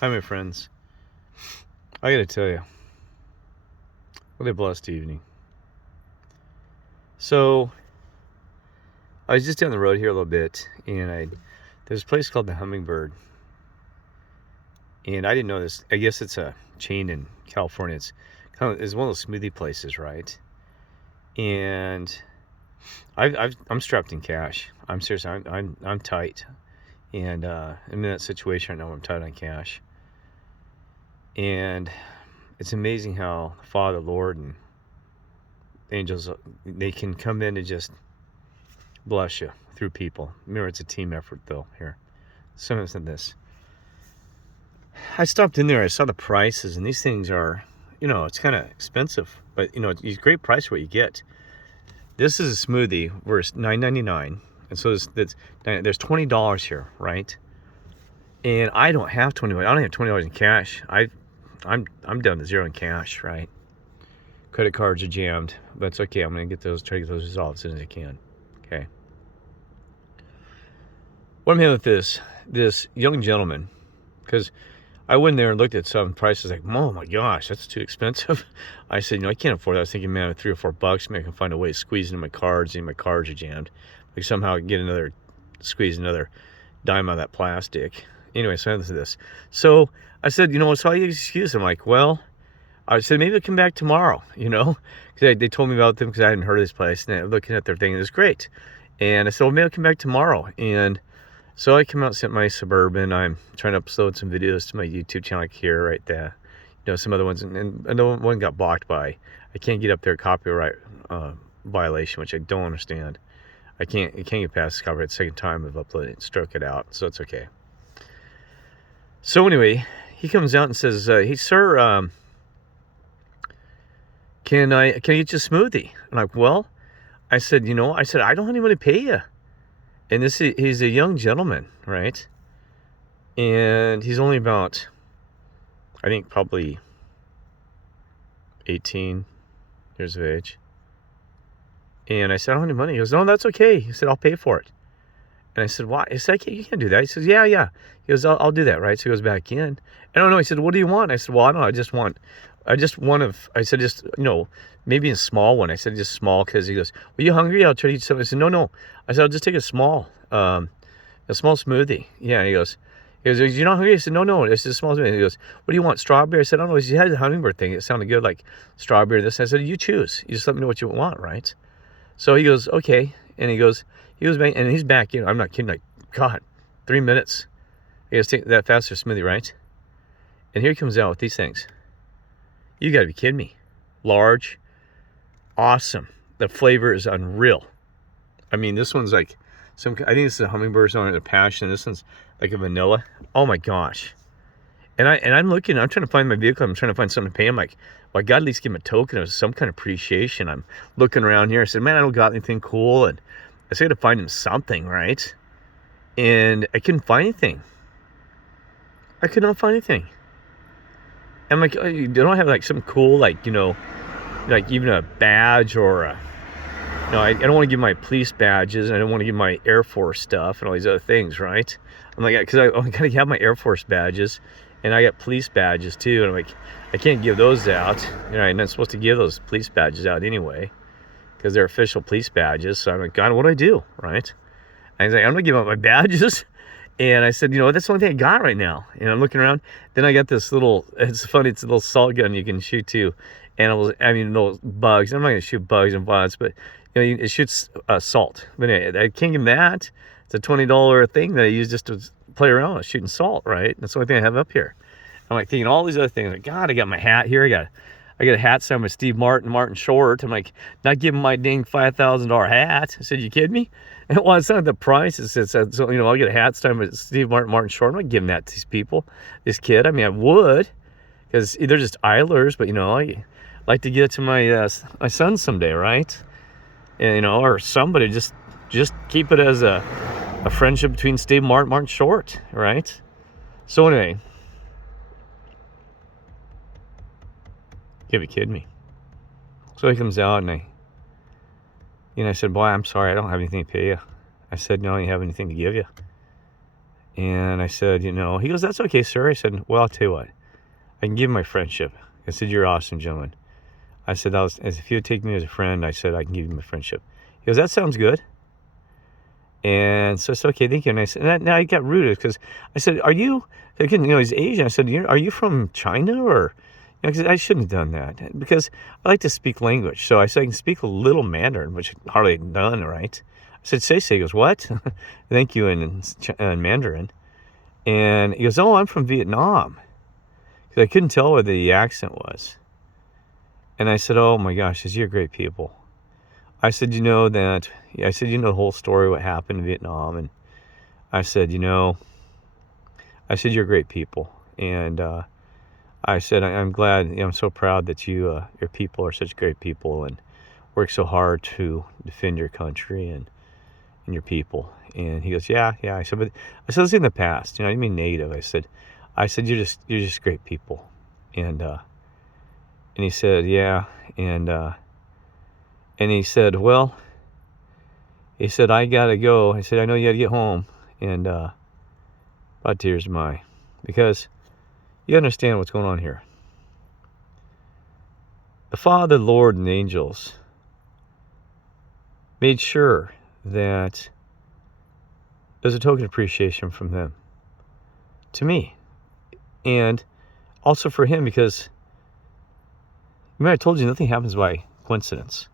Hi, my friends. I gotta tell you, what a blessed evening. So, I was just down the road here a little bit, and there's a place called the Hummingbird, and I didn't know this. I guess it's a chain in California. It's one of those smoothie places, right? And I'm strapped in cash. I'm serious. I'm tight, and I'm in that situation right now where I'm tight on cash. And it's amazing how the Father, Lord, and angels, they can come in and just bless you through people. Remember, it's a team effort, though. Here, some of this. I stopped in there. I saw the prices, and these things are, it's kind of expensive, but it's a great price for what you get. This is a smoothie where it's $9.99, and so there's $20 here, right? And I don't have $20. I don't have $20 in cash. I'm down to zero in cash, right? Credit cards are jammed, but it's okay. I'm gonna try to get those resolved as soon as I can. Okay. What I'm having with this young gentleman, because I went there and looked at some prices, like, oh my gosh, that's too expensive. I said, I can't afford that. I was thinking, man, $3 or $4, maybe I can find a way to squeeze into my cards, and my cards are jammed. Like somehow squeeze another dime out of that plastic. Anyway, so I listened to this. So I said, so I excuse. I'm like, well, I said, maybe I'll come back tomorrow, because they told me about them because I hadn't heard of this place, and I'm looking at their thing, and it's great. And I said, well, maybe I'll come back tomorrow. And so I come out and sent my Suburban. I'm trying to upload some videos to my YouTube channel, like here, right there. Some other ones, and another one got blocked by, I can't get up there, copyright violation, which I don't understand. I can't get past the copyright the second time of uploading it, stroke it out, so it's okay. So anyway, he comes out and says, hey, sir, can I get you a smoothie? I'm like, well, I said, I don't have any money to pay you. And he's a young gentleman, right? And he's only about, I think, probably 18 years of age. And I said, I don't have any money. He goes, no, that's okay. He said, I'll pay for it. And I said, why? I said, you can't do that. He says, yeah. He goes, I'll do that, right? So he goes back in. I don't know. He said, what do you want? I said, well, I don't know. I said, just, maybe a small one. I said, just small, because he goes, are you hungry? I'll try to eat something. I said, no. I said, I'll just take a small smoothie. Yeah. He goes, you're not hungry? I said, no, it's just a small smoothie. He goes, what do you want? Strawberry? I said, I don't know. He had the hummingbird thing. It sounded good, like strawberry. This. I said, you choose. You just let me know what you want, right? So he goes, okay. And he goes back, and he's back in. I'm not kidding. Like, God, 3 minutes. He goes, take that faster smoothie, right? And here he comes out with these things. You got to be kidding me. Large, awesome. The flavor is unreal. I mean, this one's like I think this is a hummingbird on a passion. This one's like a vanilla. Oh my gosh. And I'm looking. I'm trying to find my vehicle. I'm trying to find something to pay him. Like, well, I got to at least give him a token of some kind of appreciation. I'm looking around here. I said, man, I don't got anything cool. And I said, I got to find him something, right? And I couldn't find anything. I could not find anything. I'm like, oh, you don't have like something cool, like, like even a badge or I don't want to give my police badges, and I don't want to give my Air Force stuff and all these other things, right? I'm like, because I got to have my Air Force badges, and I got police badges too, and I'm like, I can't give those out, right? And I'm supposed to give those police badges out anyway, because they're official police badges. So I'm like, God, what do I do, right? And he's like, I'm gonna give out my badges. And I said, that's the only thing I got right now. And I'm looking around. Then I got this it's funny, it's a little salt gun you can shoot to animals, little bugs. I'm not going to shoot bugs and bugs, but, it shoots salt. But anyway, I can't give them that. It's a $20 thing that I use just to play around with, shooting salt, right? That's the only thing I have up here. I'm like thinking all these other things. Like, God, I got my hat here. I got a hat signed with Steve Martin Short. I'm like, not giving my dang $5,000 hat. I said, you kidding me? And well, it's not the price. It's so, I'll get a hat signed with Steve Martin Short. I'm not giving that to these people, this kid. I mean, I would, because they're just idlers, but, I like to get it to my son someday, right? And, or somebody, just keep it as a friendship between Steve Martin Short, right? So anyway, you gotta be kidding me. So he comes out, and I said, boy, I'm sorry, I don't have anything to pay you. I said, no, I don't have anything to give you. And I said, he goes, that's okay, sir. I said, well, I'll tell you what. I can give you my friendship. I said, you're awesome, gentlemen. I said, if you would take me as a friend, I said, I can give you my friendship. He goes, that sounds good. And so I said, okay, thank you. And I said, now I got rooted because I said, are you, again, he's Asian. I said, are you from China or, because I shouldn't have done that because I like to speak language. So I said, I can speak a little Mandarin, which hardly done, right? I said, say. He goes, what? Thank you in Mandarin. And he goes, oh, I'm from Vietnam. Because I couldn't tell what the accent was. And I said, oh my gosh, you're great people. I said, the whole story, what happened in Vietnam. And I said, you're great people. And I said, I'm glad, I'm so proud that your people are such great people and work so hard to defend your country and your people. And he goes, yeah. I said, it's in the past. I didn't mean negative. I said, you're just great people. And he said, yeah. And he said, well, I gotta go. I said, I know you gotta get home. And about tears of my, because you understand what's going on here. The Father, Lord, and angels made sure that there's a token of appreciation from them to me. And also for him, because remember I told you nothing happens by coincidence.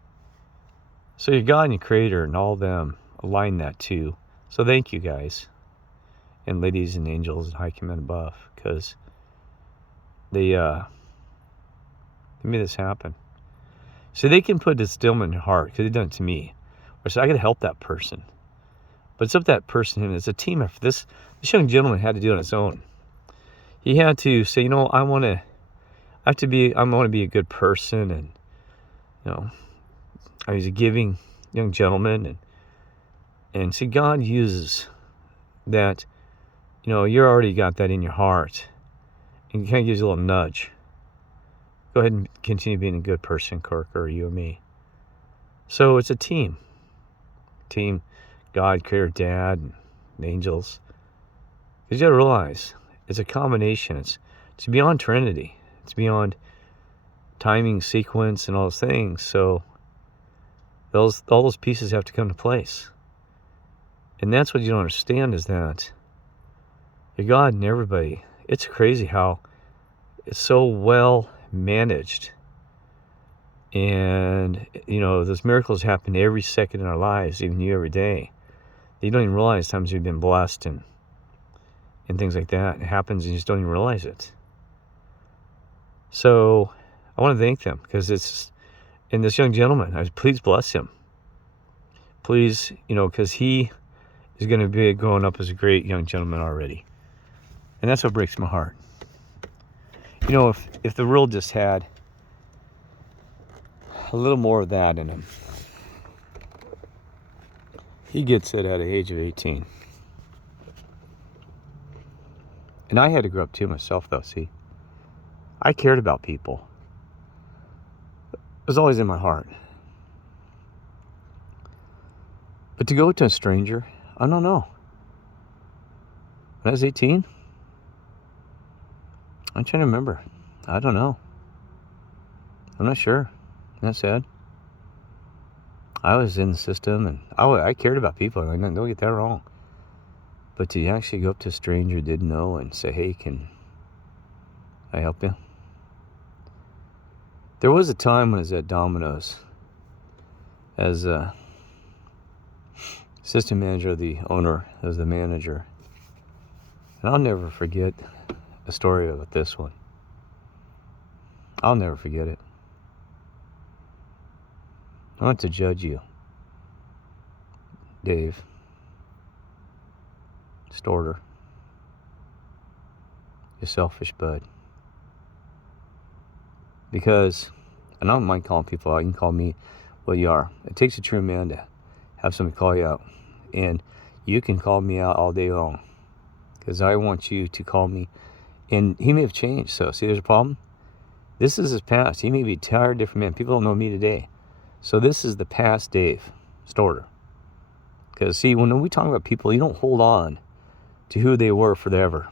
So your God and your Creator and all of them align that too. So thank you guys and ladies and angels and high command above, because they made this happen. So they can put this stillment in your heart because they've done it to me. Or so I got to help that person. But it's up to that person. It's a team effort. This young gentleman had to do it on his own. He had to say, I want to be a good person, and he's a giving young gentleman, and see, God uses that. You're already got that in your heart, and he kind of gives you a little nudge. Go ahead and continue being a good person, Kirk, or you and me. So it's a team. God, Creator, Dad, and angels. Because you got to realize it's a combination. It's beyond Trinity. It's beyond timing, sequence, and all those things. So all those pieces have to come to place. And that's what you don't understand, is that your God and everybody, it's crazy how it's so well managed. And, those miracles happen every second in our lives, even you every day. You don't even realize times you've been blessed and things like that. It happens and you just don't even realize it. So I want to thank them, because it's in this young gentleman. Please bless him. Please, because he is going to be growing up as a great young gentleman already. And that's what breaks my heart. If the world just had a little more of that in him. He gets it at the age of 18. And I had to grow up too myself, though, see. I cared about people. It was always in my heart. But to go to a stranger, I don't know. When I was 18, I'm trying to remember. I don't know. I'm not sure. That's sad. I was in the system, and I cared about people. Don't get that wrong. But to actually go up to a stranger who didn't know and say, hey, can I help you? There was a time when I was at Domino's as a assistant manager, the owner as the manager. And I'll never forget a story about this one. I'll never forget it. I want to judge you, Dave Storter. You selfish bud. Because, and I don't mind calling people out. You can call me what you are. It takes a true man to have somebody call you out. And you can call me out all day long. Because I want you to call me. And he may have changed. So, see, there's a problem. This is his past. He may be a tired, different man. People don't know me today. So this is the past Dave Storter. Because, see, when we talk about people, you don't hold on to who they were forever.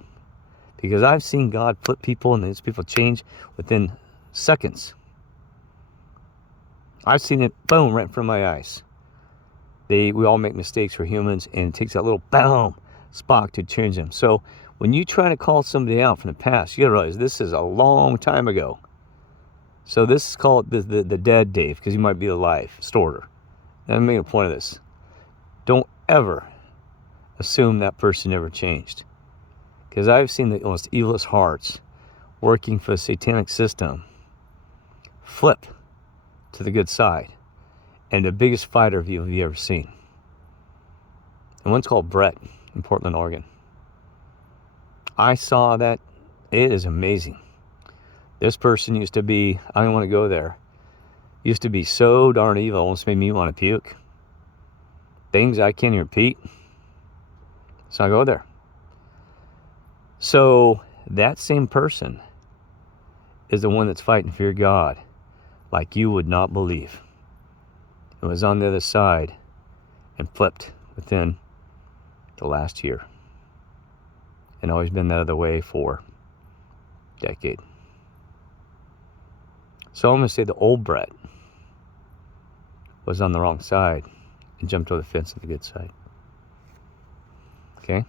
Because I've seen God flip people and these people change within seconds. I've seen it, boom, right in front of my eyes. We all make mistakes, for humans, and it takes that little boom spark to change them. So when you try to call somebody out from the past, you gotta realize this is a long time ago. So this is called the dead Dave, because you might be alive, Storter. And I'm making a point of this. Don't ever assume that person never changed. Because I've seen the most evilest hearts working for the satanic system flip to the good side. And the biggest fighter of you ever seen. And one's called Brett in Portland, Oregon. I saw that. It is amazing. This person used to be, I don't want to go there, used to be so darn evil, almost made me want to puke. Things I can't even repeat. So I go there. So that same person is the one that's fighting for your God like you would not believe. It was on the other side and flipped within the last year. And always been that other way for a decade. So I'm going to say the old Brett was on the wrong side and jumped over the fence to the good side. Okay?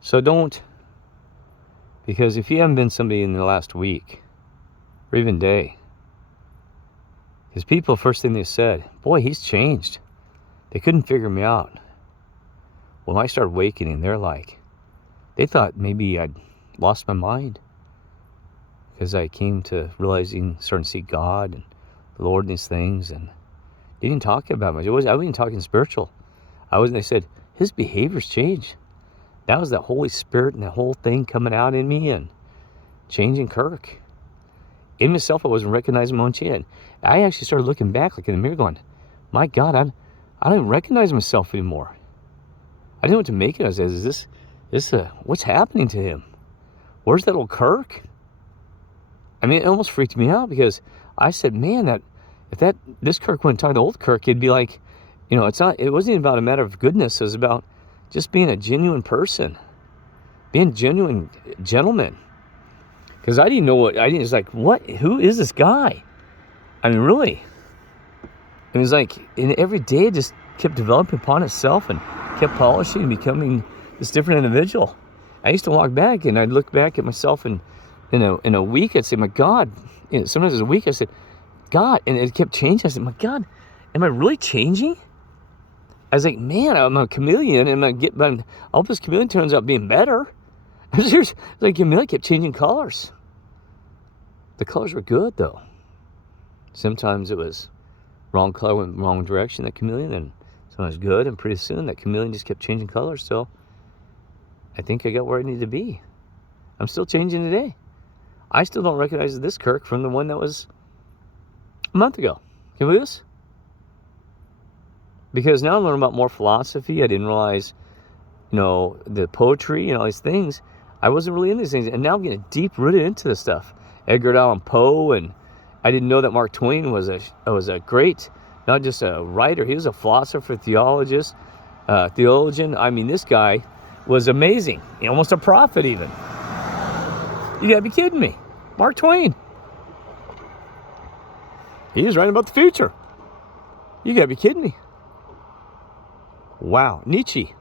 So don't, because if you haven't been somebody in the last week or even day, because people, first thing they said, boy, he's changed. They couldn't figure me out. When I started awakening, they're like, they thought maybe I'd lost my mind. Because I came to realizing, starting to see God and the Lord and these things, and they didn't talk about much. I wasn't even talking spiritual. They said, his behaviors changed. That was that Holy Spirit and that whole thing coming out in me and changing Kirk. In myself, I wasn't recognizing my own change. I actually started looking back, like in the mirror, going, my God, I don't even recognize myself anymore. I didn't know what to make it. I said, is this what's happening to him? Where's that old Kirk? I mean, it almost freaked me out, because I said, man, if this Kirk went and talked to old Kirk, it'd be like, it wasn't even about a matter of goodness. It was about just being a genuine person, being a genuine gentleman. Because I didn't know it's like, who is this guy? I mean, really. It was like, and every day it just kept developing upon itself and kept polishing and becoming this different individual. I used to walk back and I'd look back at myself, and in a week I'd say, my God, sometimes it was a week, I said, God, and it kept changing. I said, my God, am I really changing? I was like, man, I'm a chameleon, and all this chameleon turns out being better. It's like chameleon kept changing colors. The colors were good, though. Sometimes it was wrong color, went wrong direction, that chameleon, and sometimes good, and pretty soon that chameleon just kept changing colors. So I think I got where I need to be. I'm still changing today. I still don't recognize this Kirk from the one that was a month ago. Can you believe this? Because now I'm learning about more philosophy. I didn't realize, the poetry and all these things. I wasn't really into these things. And now I'm getting deep rooted into this stuff. Edgar Allan Poe, and I didn't know that Mark Twain was a great, not just a writer, he was a philosopher, theologian. I mean, this guy was amazing. Almost a prophet even. You gotta be kidding me. Mark Twain. He was writing about the future. You gotta be kidding me. Wow. Nietzsche.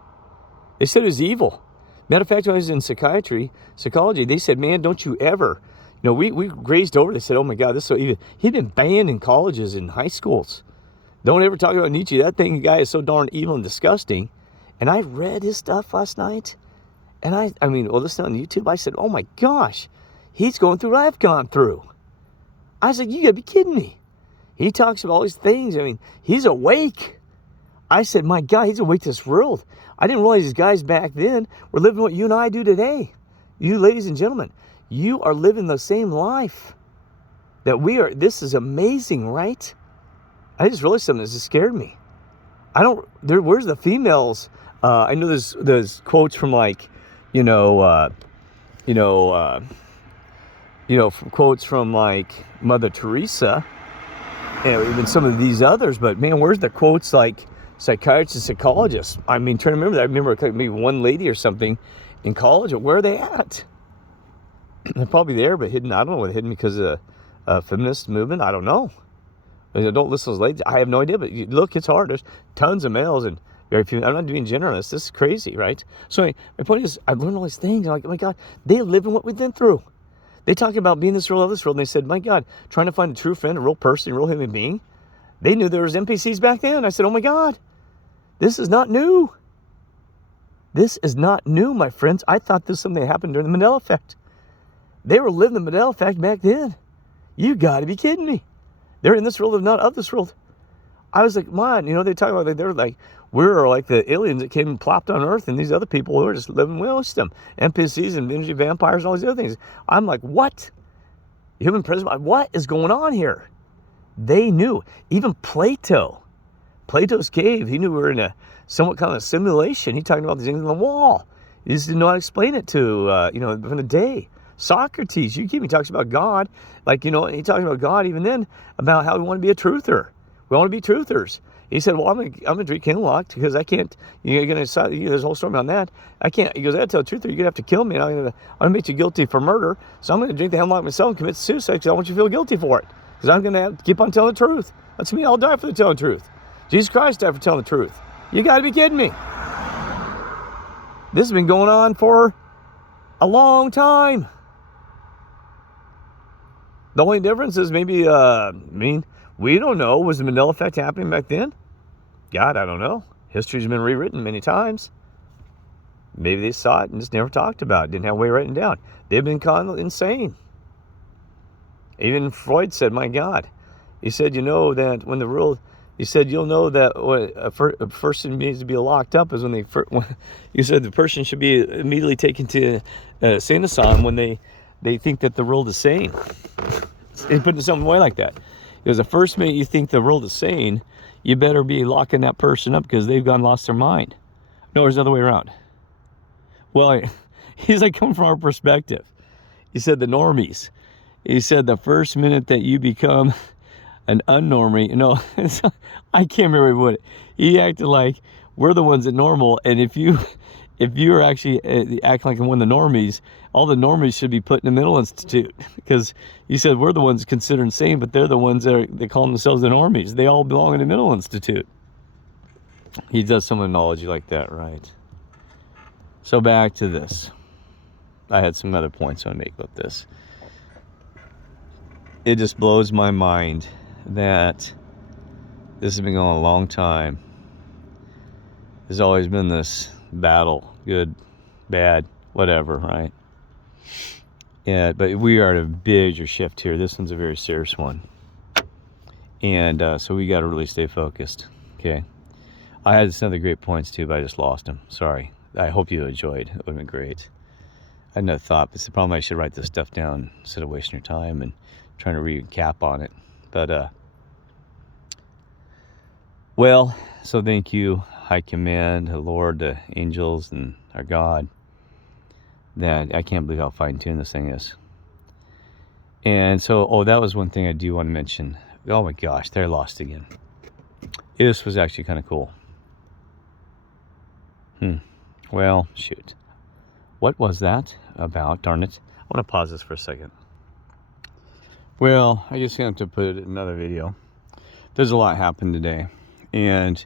They said it was evil. Matter of fact, when I was in psychology, they said, man, don't you ever, we grazed over. They said, oh my God, this is so evil. He'd been banned in colleges and high schools. Don't ever talk about Nietzsche. That guy is so darn evil and disgusting. And I read his stuff last night. And listen on YouTube, I said, oh my gosh, he's going through what I've gone through. I was like, you gotta be kidding me. He talks about all these things. I mean, he's awake. I said, my God, he's awake to this world. I didn't realize these guys back then were living what you and I do today. You ladies and gentlemen, you are living the same life that we are. This is amazing, right? I just realized something that just scared me. Where's the females? I know there's quotes from quotes from like Mother Teresa, and even some of these others. But man, where's the quotes like psychiatrists and psychologists. I mean, trying to remember that. I remember maybe one lady or something in college. Where are they at? They're probably there, but hidden. I don't know whether hidden because of the feminist movement. I don't know. I don't listen to those ladies. I have no idea. But look, it's hard. There's tons of males and very few. I'm not being generous. This is crazy, right? So anyway, my point is, I've learned all these things. I'm like, oh my God, they live in what we've been through. They talk about being this world, of this world, and they said, my God, trying to find a true friend, a real person, a real human being. They knew there was NPCs back then. I said, oh my God, this is not new. This is not new, my friends. I thought this was something that happened during the Mandela effect. They were living the Mandela effect back then. You got to be kidding me. They're in this world, not of this world. I was like, man, they talk about like they're like, we're like the aliens that came and plopped on Earth, and these other people who are just living with them, NPCs and energy vampires and all these other things. I'm like, what? Human prison? What is going on here? They knew. Even Plato's cave, he knew we were in a somewhat kind of a simulation. He talked about these things on the wall. He just didn't know how to explain it to, from the day. Socrates, he talks about God, like, he talks about God even then, about how we want to be a truther. We want to be truthers. He said, well, I'm gonna drink hemlock because I can't, you're going to, there's a whole story on that. I can't, he goes, I gotta tell the truth, or you're going to have to kill me, and I'm gonna make you guilty for murder, so I'm going to drink the hemlock myself and commit suicide because I want you to feel guilty for it. Because I'm going to have to keep on telling the truth. That's me, I'll die for the telling the truth. Jesus Christ died for telling the truth. You got to be kidding me. This has been going on for a long time. The only difference is maybe, we don't know. Was the Mandela effect happening back then? God, I don't know. History's been rewritten many times. Maybe they saw it and just never talked about it. Didn't have a way of writing it down. They've been kind of insane. Even Freud said, my God. He said, that when the world, he said, you'll know that when a person needs to be locked up is when you said the person should be immediately taken to sane asylum when they think that the world is sane. He put it in some way like that. Because the first minute you think the world is sane, you better be locking that person up because they've gone lost their mind. No, there's the other way around. Well, he's like, coming from our perspective. He said the normies. He said the first minute that you become an unnormie, I can't remember what he acted like. We're the ones that normal, and if you're actually acting like one of the normies, all the normies should be put in a mental institute, because you said we're the ones considered insane, but they're the ones they call themselves the normies. They all belong in a mental institute. He does some analogy like that, right? So back to this. I had some other points I want to make about this. It just blows my mind that this has been going on a long time. There's always been this battle, good, bad, whatever, right? Yeah, but we are at a major shift here. This one's a very serious one. And so we got to really stay focused, okay? I had some other great points too, but I just lost them. Sorry. I hope you enjoyed. It would have been great. I had another thought. It's the problem. I should write this stuff down instead of wasting your time and trying to recap on it. But, well, so thank you. I commend the Lord, the angels, and our God. That I can't believe how fine-tuned this thing is. And so, that was one thing I do want to mention. Oh my gosh, they're lost again. This was actually kind of cool. Well, shoot. What was that about? Darn it. I want to pause this for a second. Well, I just have to put it in another video. There's a lot happened today. And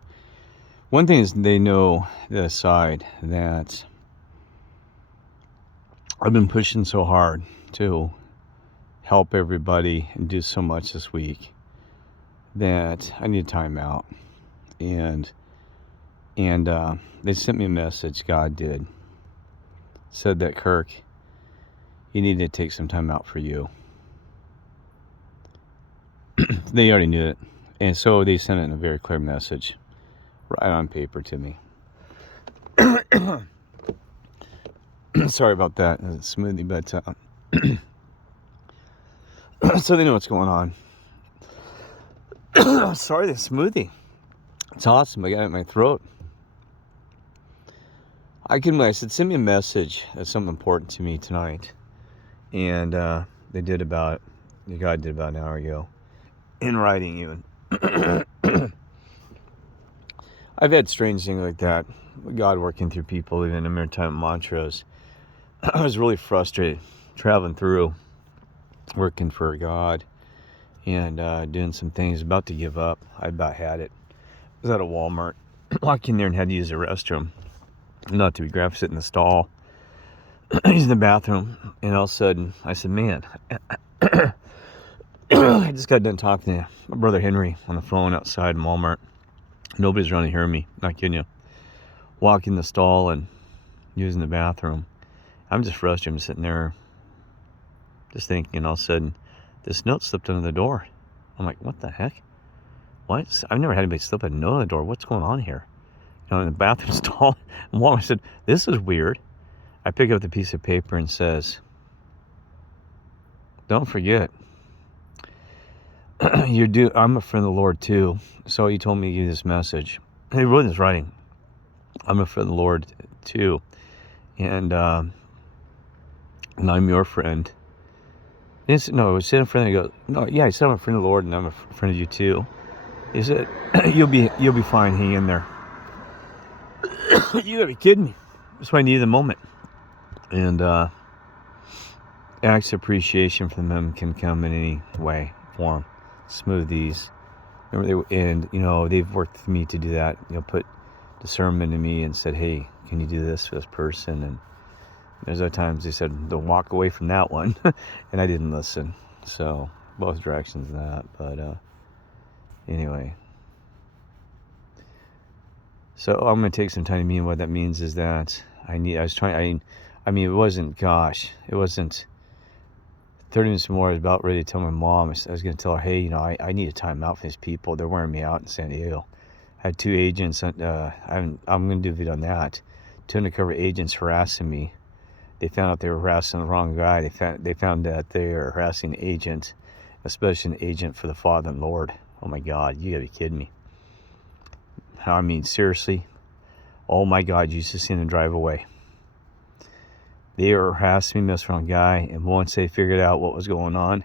one thing is they know the side that I've been pushing so hard to help everybody and do so much this week that I need time out. And they sent me a message, God did. Said that, Kirk, you need to take some time out for you. They already knew it. And so they sent it in a very clear message right on paper to me. Sorry about that, smoothie, but so they know what's going on. Sorry, the smoothie. It's awesome. I got it in my throat. I said, send me a message that's something important to me tonight. And they did about, the guy did about an hour ago. In writing even. I've had strange things like that. God working through people, even in maritime mantras. I was really frustrated traveling through, working for God, and doing some things, about to give up. I about had it. I was at a Walmart, walked in there and had to use the restroom. Not to be graphic, sit in the stall, using the bathroom, and all of a sudden, I said, man, I just got done talking to my brother Henry on the phone outside in Walmart. Nobody's around to hear me, not kidding you. Walk in the stall and using the bathroom. I'm just frustrated. I'm sitting there just thinking, and all of a sudden, this note slipped under the door. I'm like, what the heck? What? I've never had anybody slip a note on the door. What's going on here? You know, in the bathroom stall. And I said, this is weird. I pick up the piece of paper and says, don't forget, I'm a friend of the Lord too. So he told me to give you this message. He wrote this writing. I'm a friend of the Lord too. And I'm your friend. He said, no, I said a friend. He goes, no, yeah, I said I'm a friend of the Lord and I'm a friend of you too. He said, you'll be fine. Hang in there. You gotta be kidding me. That's what I needed the moment. And acts of appreciation from them can come in any way, form. Smoothies. They've worked with me to do that. Put discernment in me and said, hey, can you do this for this person? And there's other times they said, don't walk away from that one. And I didn't listen. So both directions of that. But anyway. So I'm going to take some time to mean what that means is that it wasn't 30 minutes more. I was about ready to tell my mom. I was going to tell her, hey, I need a time out for these people. They're wearing me out in San Diego. I had 2 agents. I'm going to do a video on that. 2 undercover agents harassing me. They found out they were harassing the wrong guy. They found that they were harassing an agent, especially an agent for the Father and Lord. Oh my God, you gotta be kidding me. I mean, seriously. Oh my God, you just seen them drive away. They were harassing me, this wrong guy, and once they figured out what was going on,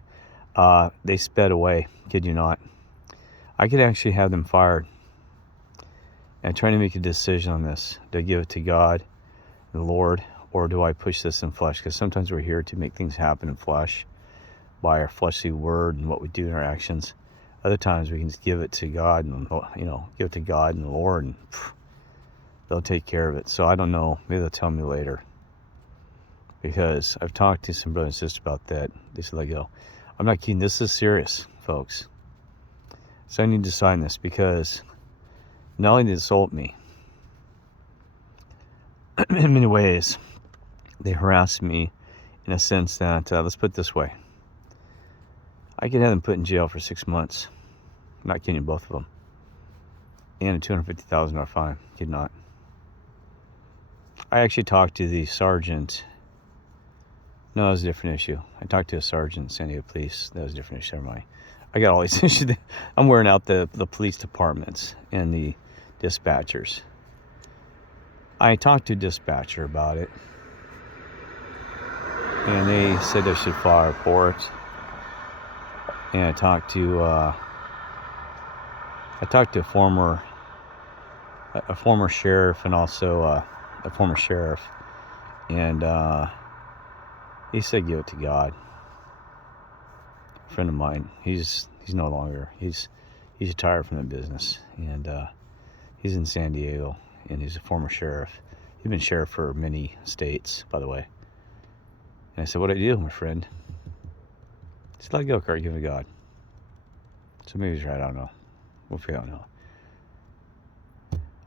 they sped away. Kid you not. I could actually have them fired. And I'm trying to make a decision on this. Do I give it to God, the Lord, or do I push this in flesh? Because sometimes we're here to make things happen in flesh by our fleshly word and what we do in our actions. Other times we can just give it to God and give it to God and the Lord, and they'll take care of it. So I don't know. Maybe they'll tell me later. Because I've talked to some brothers and sisters about that. They said, let go. I'm not kidding. This is serious, folks. So I need to sign this because not only did they insult me, in many ways, they harassed me in a sense that, let's put it this way. I could have them put in jail for 6 months. I'm not kidding you, both of them. And a $250,000 fine. Kid not. I actually talked to the sergeant. No, that was a different issue. I talked to a sergeant in San Diego Police. That was a different issue. Never mind. I got all these issues. I'm wearing out the police departments and the dispatchers. I talked to a dispatcher about it. And they said I should file a report. And I talked to a former sheriff and also a former sheriff. And he said, give it to God. A friend of mine, he's no longer, he's retired from the business, and he's in San Diego, and he's a former sheriff. He's been sheriff for many states, by the way. And I said, what do I do, my friend? He said, let go, Kurt, give it to God. So maybe he's right, I don't know. We'll figure out now.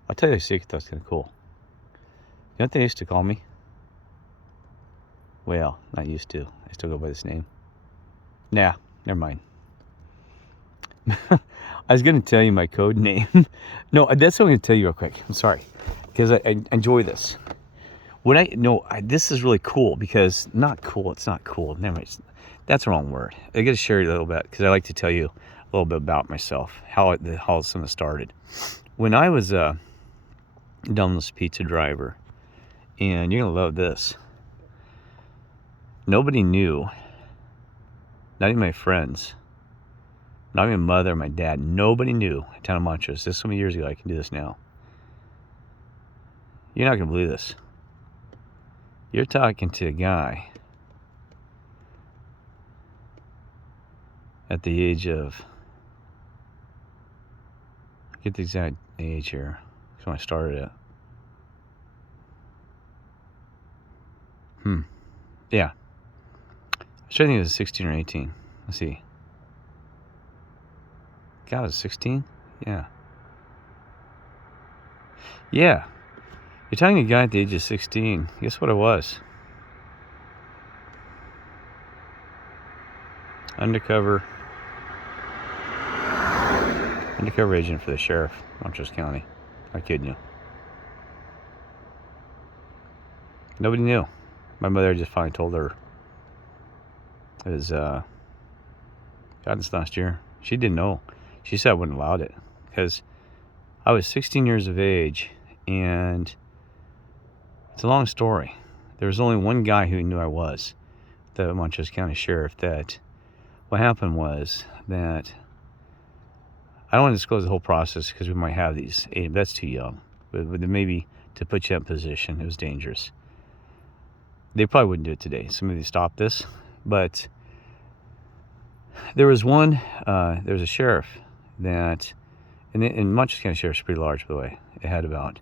I'll tell you a secret that's kind of cool. You know what they used to call me? Well, not used to. I still go by this name. Nah, never mind. I was going to tell you my code name. No, that's what I'm going to tell you real quick. I'm sorry. Because I enjoy this. This is really cool because, not cool, it's not cool. Never mind. That's the wrong word. I got to share you a little bit because I like to tell you a little bit about myself, how some of it started. When I was a Domino's pizza driver, and you're going to love this. Nobody knew, not even my friends, not even my mother or my dad, nobody knew at Town of Montrose. This is so many years ago, I can do this now. You're not going to believe this. You're talking to a guy at the age of, get the exact age here, that's when I started it. Yeah. I think it was 16 or 18. Let's see. God, it was 16? Yeah. Yeah. You're talking to a guy at the age of 16. Guess what it was? Undercover agent for the sheriff, Montrose County. I'm kidding you. Nobody knew. My mother just finally told her. It was, God, this last year. She didn't know. She said I wouldn't allow it. Because I was 16 years of age, and it's a long story. There was only one guy who knew I was, the Montrose County Sheriff. That what happened was that I don't want to disclose the whole process because we might have these. That's too young. But maybe to put you in position, it was dangerous. They probably wouldn't do it today. Somebody stopped this. But there was one, there was a sheriff that, and Montrose County Sheriff's pretty large, by the way. It had about,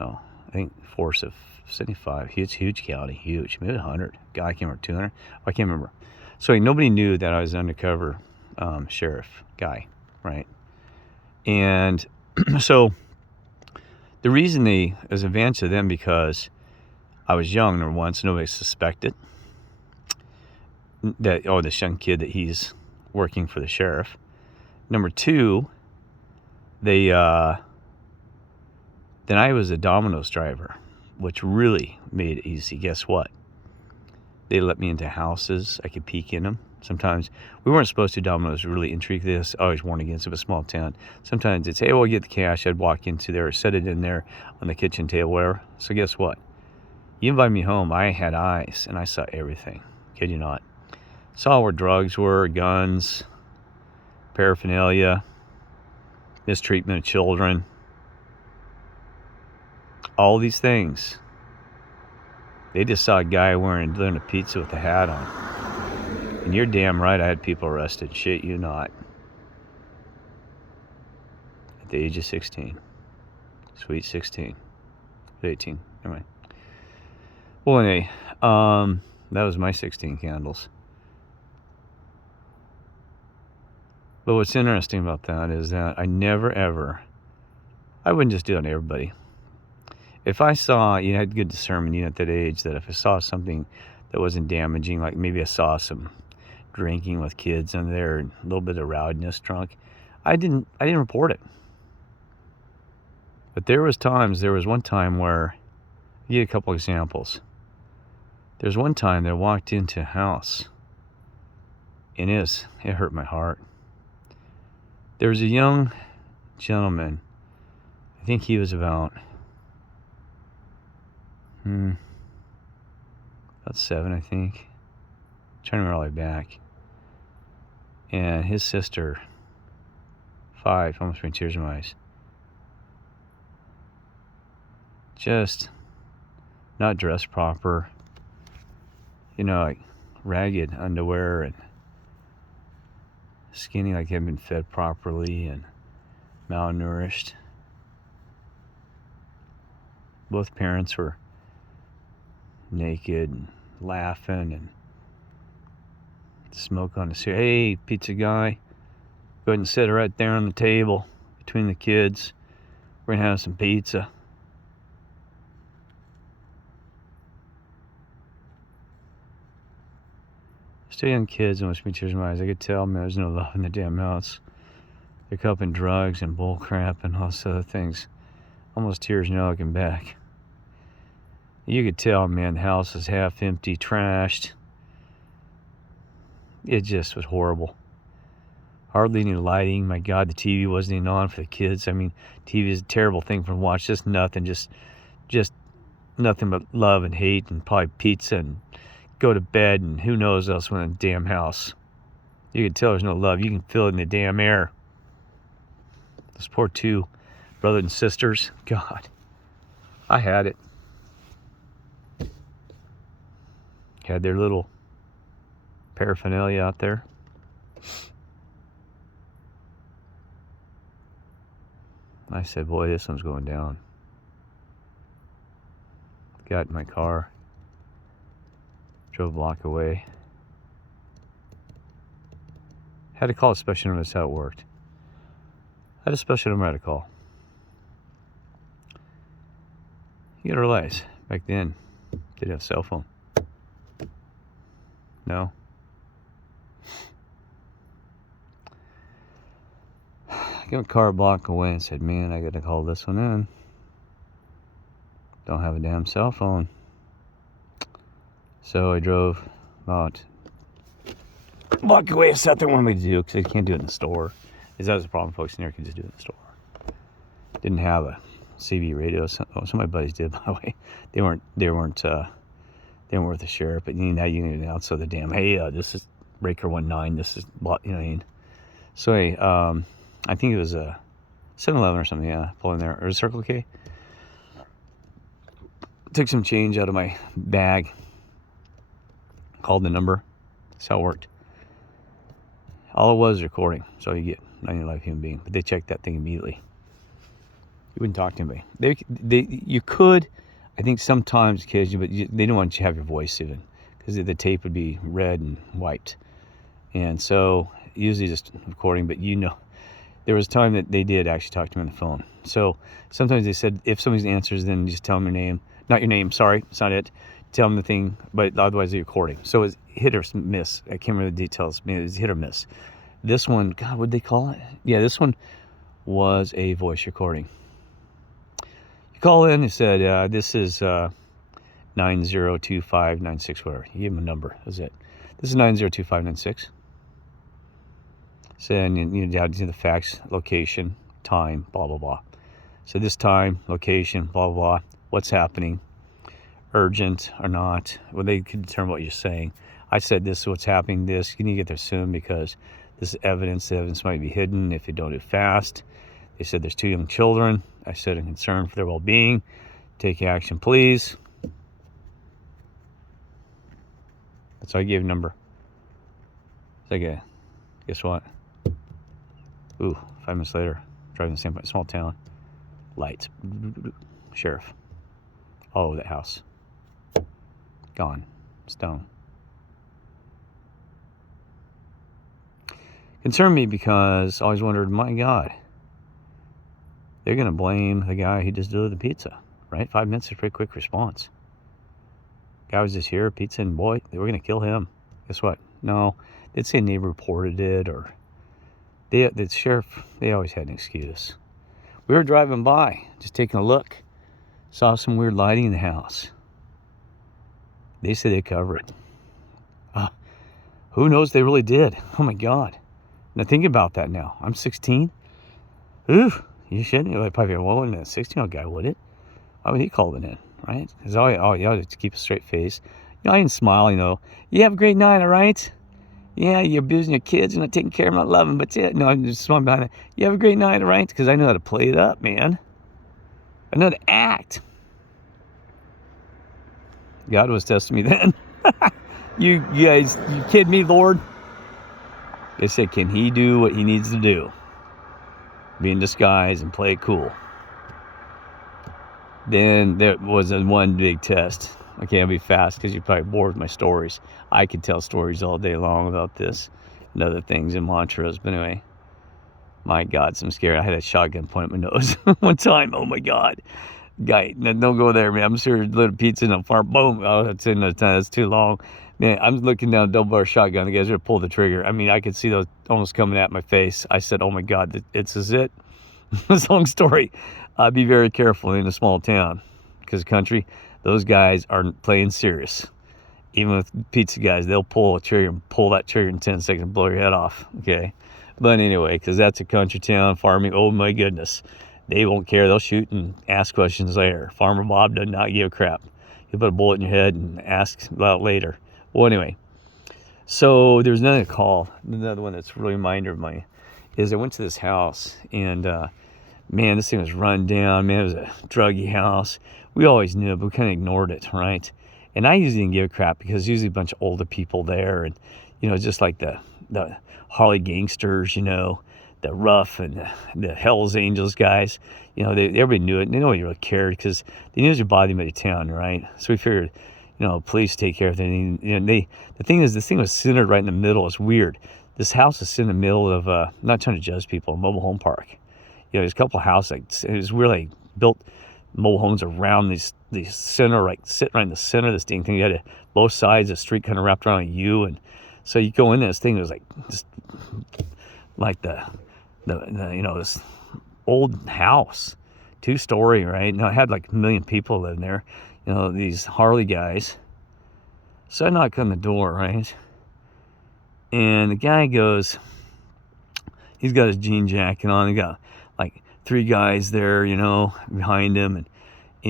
I think force of 75. It's huge county, huge. Maybe 100. God, I can't remember, 200. I can't remember. So nobody knew that I was an undercover sheriff guy, right? And so the reason it was an advantage to them because I was young, number one, so nobody suspected that, oh, this young kid that he's working for the sheriff. Number two, then I was a Domino's driver, which really made it easy. Guess what? They let me into houses. I could peek in them. Sometimes we weren't supposed to. Domino's really intrigued this. I always warned against it. A small town. Sometimes they'd say, hey, we'll get the cash. I'd walk into there, set it in there on the kitchen table, whatever. So guess what? You invited me home. I had eyes, and I saw everything. Kid you not. Saw where drugs were, guns, paraphernalia, mistreatment of children. All these things. They just saw a guy delivering a pizza with a hat on. And you're damn right I had people arrested. Shit, you not. At the age of 16. Sweet 16. 18. Anyway. Well, anyway, that was my 16 candles. But what's interesting about that is that I never, ever, I wouldn't just do it on everybody. If I saw, you had good discernment, at that age, that if I saw something that wasn't damaging, like maybe I saw some drinking with kids in there, a little bit of rowdiness, drunk, I didn't report it. But there was one time where, I'll give you a couple examples. There's one time that I walked into a house, and it hurt my heart. There was a young gentleman, I think he was about 7, I think. I'm trying to remember all the way back. And his sister, 5, almost bring tears in my eyes. Just not dressed proper. Like ragged underwear and skinny, like hadn't been fed properly and malnourished. Both parents were naked and laughing and smoke on the cigarette. Hey, pizza guy, go ahead and sit right there on the table between the kids. We're gonna have some pizza. Still young kids, almost bring tears in my eyes. I could tell, man, there's no love in the damn house. They're cupping drugs and bull crap and all those other things. Almost tears looking back. You could tell, man, the house was half empty, trashed. It just was horrible. Hardly any lighting. My God, the TV wasn't even on for the kids. I mean, TV is a terrible thing for them to watch. Just nothing. Just nothing but love and hate and probably pizza and go to bed and who knows else in the damn house. You can tell there's no love. You can feel it in the damn air. Those poor two brothers and sisters. God. I had it. Had their little paraphernalia out there. I said, boy, this one's going down. Got in my car, drove a block away. Had to call a special number. That's how it worked. Had a special number I had to call. You gotta realize, back then, didn't have a cell phone. No. Got a car a block away and said, man, I gotta call this one in. Don't have a damn cell phone. So I drove about a block away. I sat there, what am I to do? Because I can't do it in the store. Because that was the problem, folks. You never could just do it in the store. Didn't have a CB radio. Some of my buddies did, by the way. They weren't worth a sheriff. But now you need to announce the damn, hey, this is Breaker 19. This is, you know what I mean? So I think it was a 7-Eleven or something. Yeah, pull in there, or a Circle K. Took some change out of my bag. Called the number. That's how it worked. All it was recording. So you get 90 human being. But they checked that thing immediately. You wouldn't talk to anybody. You could, I think sometimes occasionally, but they don't want you to have your voice even, because the tape would be red and white. And so usually just recording, but there was time that they did actually talk to me on the phone. So sometimes they said, if somebody answers, then you just tell them your name. Not your name, sorry, it's not it. Tell them the thing, but otherwise they're recording. So it's hit or miss. I can't remember the details. Maybe it was hit or miss. This one, God, what'd they call it? Yeah, this one was a voice recording. You call in and said, this is 902596, whatever. You give them a number, that's it. This is 902596. So, and you add to the facts, location, time, blah, blah, blah. So this time, location, blah, blah, blah. What's happening, urgent or not. Well, they can determine what you're saying. I said, this is what's happening, this. You need to get there soon because this is evidence. The evidence might be hidden if you don't do it fast. They said there's 2 young children. I said, I'm concerned for their well-being. Take action, please. That's why I gave a number. It's like, guess what? Ooh, 5 minutes later, driving the same place, small town. Lights. Sheriff. All over that house. Gone. Stone. Concerned me because I always wondered, my God, they're going to blame the guy who just delivered the pizza, right? 5 minutes is a pretty quick response. Guy was just here, pizza, and boy, they were going to kill him. Guess what? No, they'd say a neighbor reported it, or the sheriff, they always had an excuse. We were driving by, just taking a look, saw some weird lighting in the house. They said they cover it. Who knows? They really did. Oh my God. Now think about that now. I'm 16. Ooh, you shouldn't. Like, probably, well, a 16-year-old guy, would it? Why would he call it in, right? Because you ought to keep a straight face. I can smile, You have a great night, all right? Yeah, you're abusing your kids, you're not taking care of them, not loving them, but yeah, no, I'm just smiling behind it. You have a great night, all right? Because I know how to play it up, man. I know how to act. God was testing me then. You guys, you kid me, Lord? They said, can he do what he needs to do? Be in disguise and play it cool. Then there was one big test. Okay, I'll be fast because you're probably bored with my stories. I could tell stories all day long about this and other things and mantras. But anyway, my God, I'm scared. I had a shotgun point at my nose one time. Oh my God. Guy, don't go there, man. I'm sure little pizza in a farm. Boom. Oh, that's another time. That's too long. Man, I'm looking down a double-bar shotgun. The guys are pull the trigger. I mean, I could see those almost coming at my face. I said, oh my God, this is it. It's a long story. Be very careful in a small town because country, those guys are playing serious. Even with pizza guys, they'll pull a trigger and pull that trigger in 10 seconds and blow your head off. Okay. But anyway, because that's a country town, farming, oh my goodness. They won't care. They'll shoot and ask questions later. Farmer Bob does not give a crap. He'll put a bullet in your head and ask about it later. Well, anyway, so there's another call. Another one that's really a reminder of mine is I went to this house and, man, this thing was run down. Man, it was a druggy house. we always knew it, but we kind of ignored it, right? And I usually didn't give a crap because usually a bunch of older people there, and just like the Harley gangsters, the rough and the Hell's Angels guys, everybody knew it, and they nobody really cared because they knew it was a body made town, right? So we figured, police take care of everything. The thing is, this thing was centered right in the middle. It's weird. This house is in the middle of, not trying to judge people, a mobile home park. There's a couple of houses, it was really built mobile homes around these center, like sitting right in the center of this thing. You had both sides of the street kind of wrapped around you, and so you go in there, this thing was like just like the this old house, 2-story, right? Now it had like 1 million people living there, these Harley guys. So I knock on the door, right? And the guy goes, he's got his jean jacket on. He got like 3 guys there, behind him, and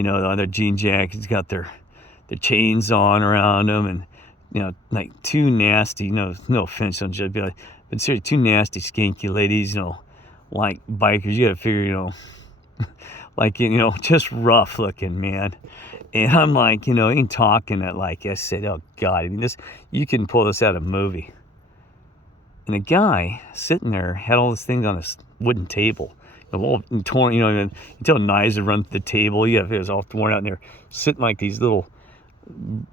on their jean jackets, got their chains on around them, and like 2 nasty, no offense, don't judge, but seriously, 2 nasty, skanky ladies, like bikers. You gotta figure, like just rough looking, man. And I'm like, ain't talking it like I said, oh God, I mean, you can pull this out of a movie. And the guy sitting there had all these things on this wooden table, all torn, until knives would run through the table. It was all torn out in there, sitting like these little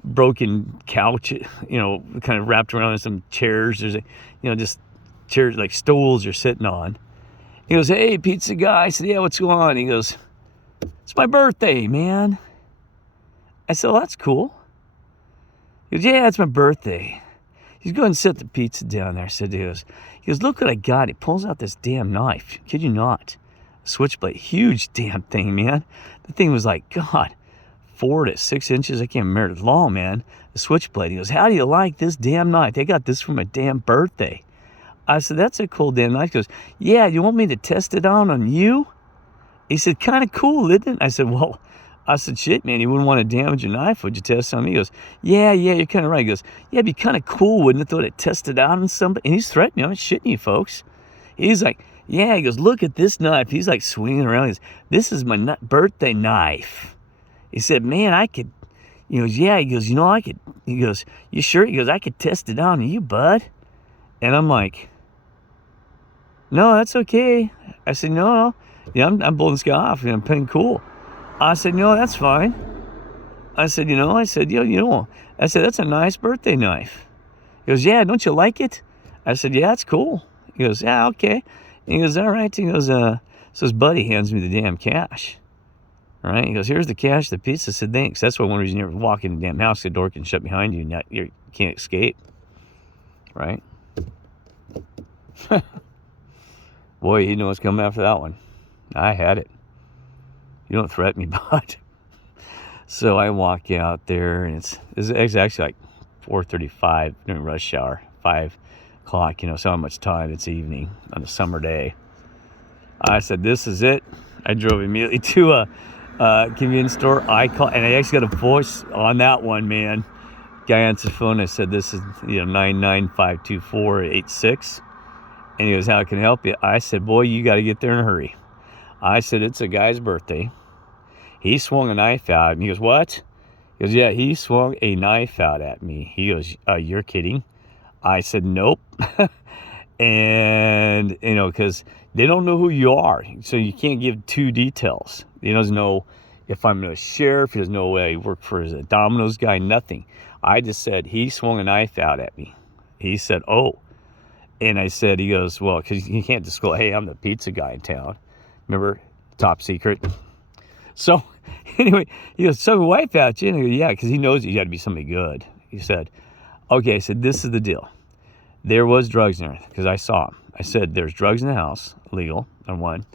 broken couch, kind of wrapped around in some chairs. There's just chairs like stools you're sitting on. He goes, hey, pizza guy. I said, yeah, what's going on? He goes, it's my birthday, man. I said, well, that's cool. He goes, yeah, it's my birthday. He's going to set the pizza down there. I said, he goes, look what I got. He pulls out this damn knife. Kid you not. Switchblade. Huge damn thing, man. The thing was like, God, 4 to 6 inches. I can't remember the law, man. The switchblade. He goes, how do you like this damn knife? They got this for my damn birthday. I said, that's a cool damn knife. He goes, yeah, you want me to test it out on you? He said, kind of cool, isn't it? I said, shit, man, you wouldn't want to damage your knife, would you test it on me? He goes, yeah, you're kind of right. He goes, yeah, it'd be kind of cool, wouldn't it, though, to test it out on somebody? And he's threatening me. I'm not shitting you, folks. He's like, yeah, he goes, look at this knife. He's like swinging around. He goes, this is my birthday knife. He said, man, I could, yeah, he goes, I could, he goes, you sure? He goes, I could test it out on you, bud. And I'm like, no, that's okay. I said, no. Yeah, I'm blowing this guy off, and I'm playing cool. I said, no, that's fine. I said, I said, I said, that's a nice birthday knife. He goes, yeah, don't you like it? I said, yeah, it's cool. He goes, yeah, okay. And he goes, all right. He goes, so his buddy hands me the damn cash. All right. He goes, here's the cash, the pizza. I said, thanks. That's why one reason you never walk in the damn house, the door can shut behind you, and you can't escape. Right? Boy, you know what's coming after that one. I had it. You don't threaten me, bud. So I walk out there, and it's actually like 4:35 during rush hour, 5 o'clock, so how much time, it's evening on a summer day. I said, this is it. I drove immediately to a convenience store. I called, and I actually got a voice on that one, man. Guy answered the phone. I said, this is 9952486. And he goes, how can I help you? I said, boy, you got to get there in a hurry. I said, it's a guy's birthday. He swung a knife out at me. He goes, what? He goes, yeah, he swung a knife out at me. He goes, you're kidding? I said, nope. And, because they don't know who you are. So you can't give 2 details. He doesn't know if I'm a sheriff. He doesn't know I work for a Domino's guy, nothing. I just said, he swung a knife out at me. He said, oh. And I said, he goes, well, because you can't disclose, hey, I'm the pizza guy in town. Remember, top secret. So, anyway, he goes, so wife out you? And I go, yeah, because he knows you got to be somebody good. He said, okay, I said, this is the deal. There was drugs in there, because I saw them. I said, there's drugs in the house, illegal, number 1.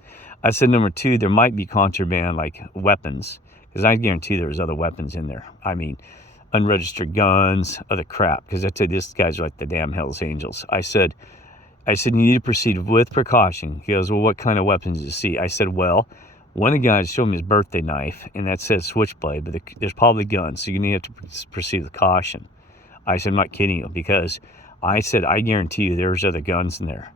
I said, number 2, there might be contraband, like weapons, because I guarantee there's other weapons in there. I mean, unregistered guns, other crap, because I said, this guy's like the damn Hell's Angels. I said, you need to proceed with precaution. He goes, well, what kind of weapons did you see? I said, well, one of the guys showed me his birthday knife, and that says switchblade, but there's probably guns, so you need to proceed with caution. I said, I'm not kidding you, because I said, I guarantee you there's other guns in there.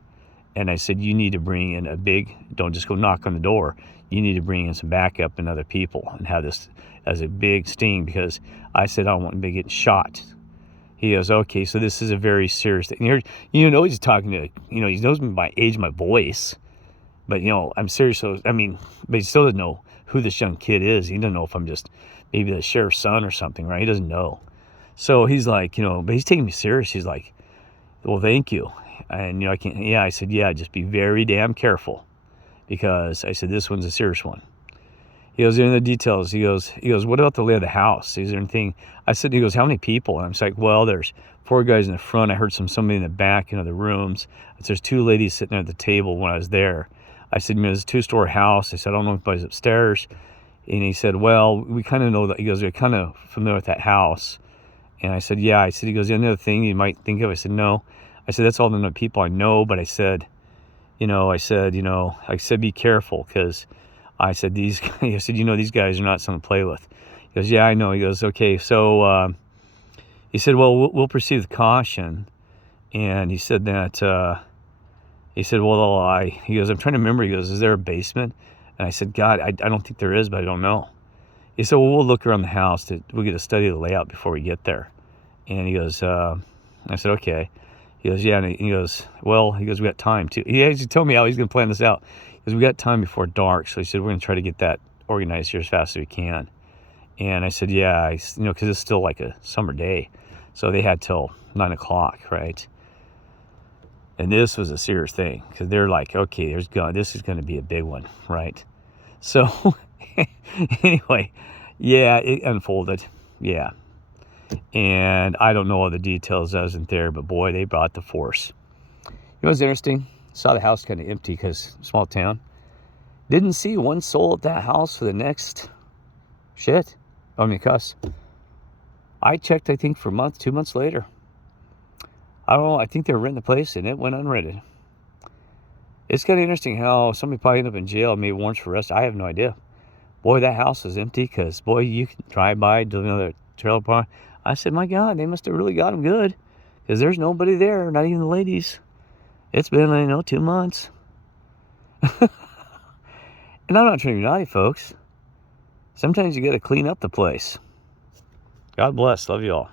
And I said, you need to bring in a big, don't just go knock on the door. you need to bring in some backup and other people and have this as a big sting, because I said I don't want to be getting shot. He goes, okay, so this is a very serious thing. He's talking to, he knows me by age, my voice, but I'm serious. So but he still doesn't know who this young kid is. He doesn't know if I'm just maybe the sheriff's son or something, right? He doesn't know. So he's like, but he's taking me serious. He's like, well, thank you. And I said, yeah, just be very damn careful, because I said, this one's a serious one. He goes, in the details. He goes, what about the lay of the house? Is there anything? I said, he goes, how many people? And I'm just like, well, there's 4 guys in the front. I heard somebody in the back, the rooms. There's 2 ladies sitting there at the table when I was there. I said, it's a 2-story house. I said, I don't know if anybody's upstairs. And he said, well, we kind of know that. He goes, we're kind of familiar with that house. And I said, yeah. I said, he goes, the other thing you might think of. I said, no. I said, that's all the people I know. But I said, be careful, because I said, these guys, I said, these guys are not something to play with. He goes, yeah, I know. He goes, okay. So he said, well, we'll proceed with caution. And he said that, he goes, I'm trying to remember. He goes, is there a basement? And I said, God, I don't think there is, but I don't know. He said, well, we'll look around the house. We'll get a study of the layout before we get there. And he goes, I said, okay. He goes, yeah. And he goes, we got time too. He actually told me how he's going to plan this out. He goes, we got time before dark. So he said, we're going to try to get that organized here as fast as we can. And I said, yeah, because it's still like a summer day. So they had till 9 o'clock, right? And this was a serious thing, because they're like, okay, this is going to be a big one, right? So anyway, yeah, it unfolded. Yeah. And I don't know all the details. I wasn't there, but boy, they brought the force. It was interesting. Saw the house kind of empty, because small town. Didn't see one soul at that house for the next cuss. I checked, I think, for a month, 2 months later. I don't know. I think they were renting the place and it went unrented. It's kind of interesting how somebody probably ended up in jail, maybe warrants for arrest. I have no idea. Boy, that house is empty, because, boy, you can drive by, do another trailer park. I said, my God, they must have really got him good, because there's nobody there, not even the ladies. It's been, 2 months. And I'm not trying to be naughty, folks. Sometimes you got to clean up the place. God bless. Love you all.